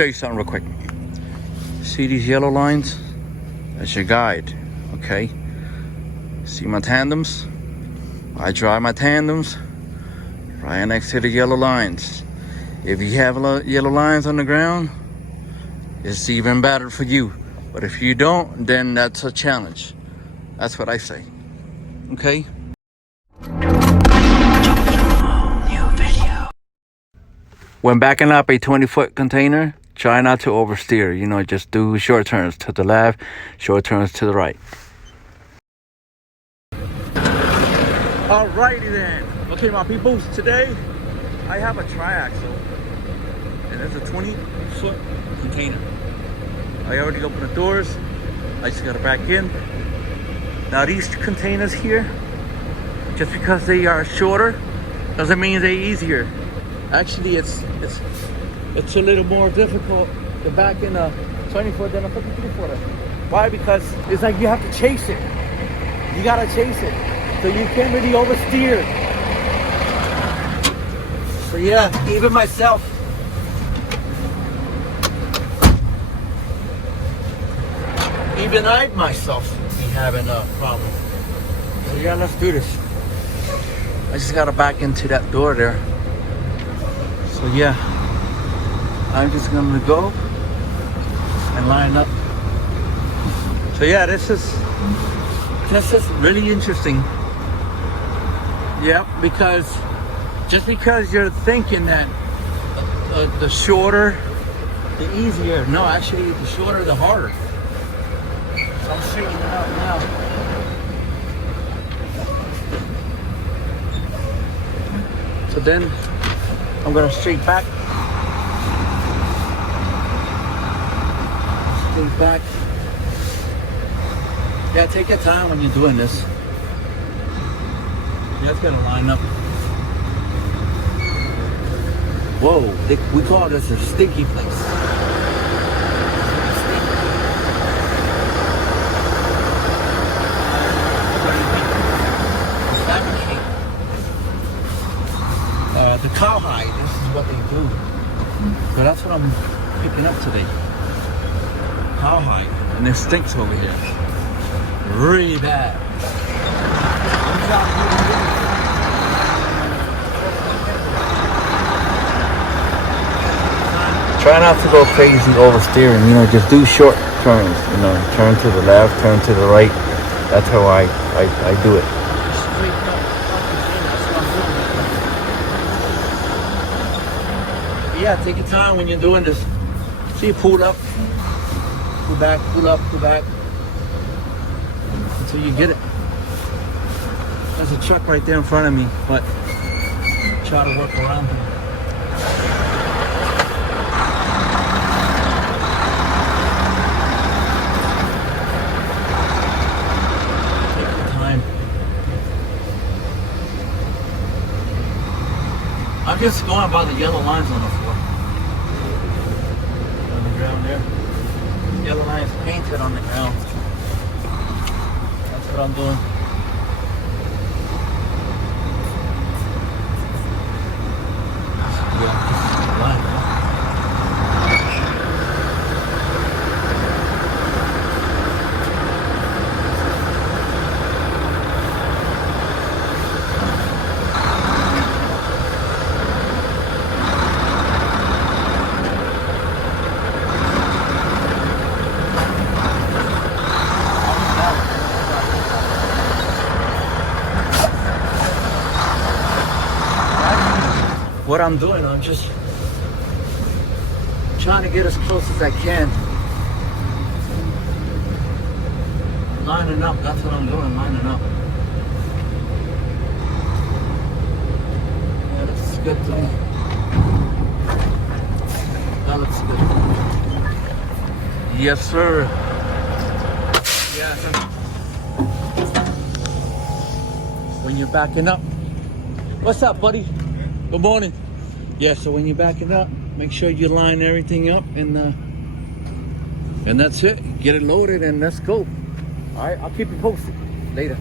Show you something real quick. See these yellow lines? That's your guide, okay? See my tandems? I drive my tandems right next to the yellow lines. If you have yellow lines on the ground, it's even better for you. But if you don't, then that's a challenge. That's what I say, okay? New video. When backing up a 20-foot container, try not to oversteer. You know, just do short turns to the left, short turns to the right. Alrighty then. Okay, my peoples, today I have a triaxle, and it's a 20-foot container. I already opened the doors. I just gotta back in. Now these containers here, just because they are shorter, doesn't mean they're easier. Actually, it's a little more difficult to back in a 20-foot than a 53-footer. Why? Because it's like you have to chase it. You gotta chase it. So you can't really oversteer. So yeah, even myself. Even I myself be having a problem. So yeah, let's do this. I just gotta back into that door there. So yeah, I'm just gonna go and line up. So yeah, this is really interesting. Yep, because just because you're thinking that the shorter, the easier. No, actually, the shorter, the harder. So I'm straightening it out now. So then I'm gonna straight back. Straight back. Yeah, take your time when you're doing this. You just gotta line up. Whoa, we call this a stinky place. The cowhide, this is what they do. So that's what I'm picking up today. Cowhide. And it stinks over here. Really bad. Try not to go crazy oversteering, you know, just do short turns, you know, turn to the left, turn to the right. That's how I do it. Yeah, take your time when you're doing this. See, pull up, pull back, pull up, pull back, until you get it. There's a truck right there in front of me, but try to work around him. Take your time. I'm just going by the yellow lines on the floor. On the ground there. Yellow lines painted on the ground. That's what I'm doing. What I'm doing, I'm just trying to get as close as I can. Lining up, that's what I'm doing, lining up. Yeah, this is good to me. That looks good. Yes, sir. Yeah. When you're backing up. What's up, buddy? Good morning. Yeah, so when you're backing up, make sure you line everything up, and that's it. Get it loaded and let's go. All right, I'll keep you posted later.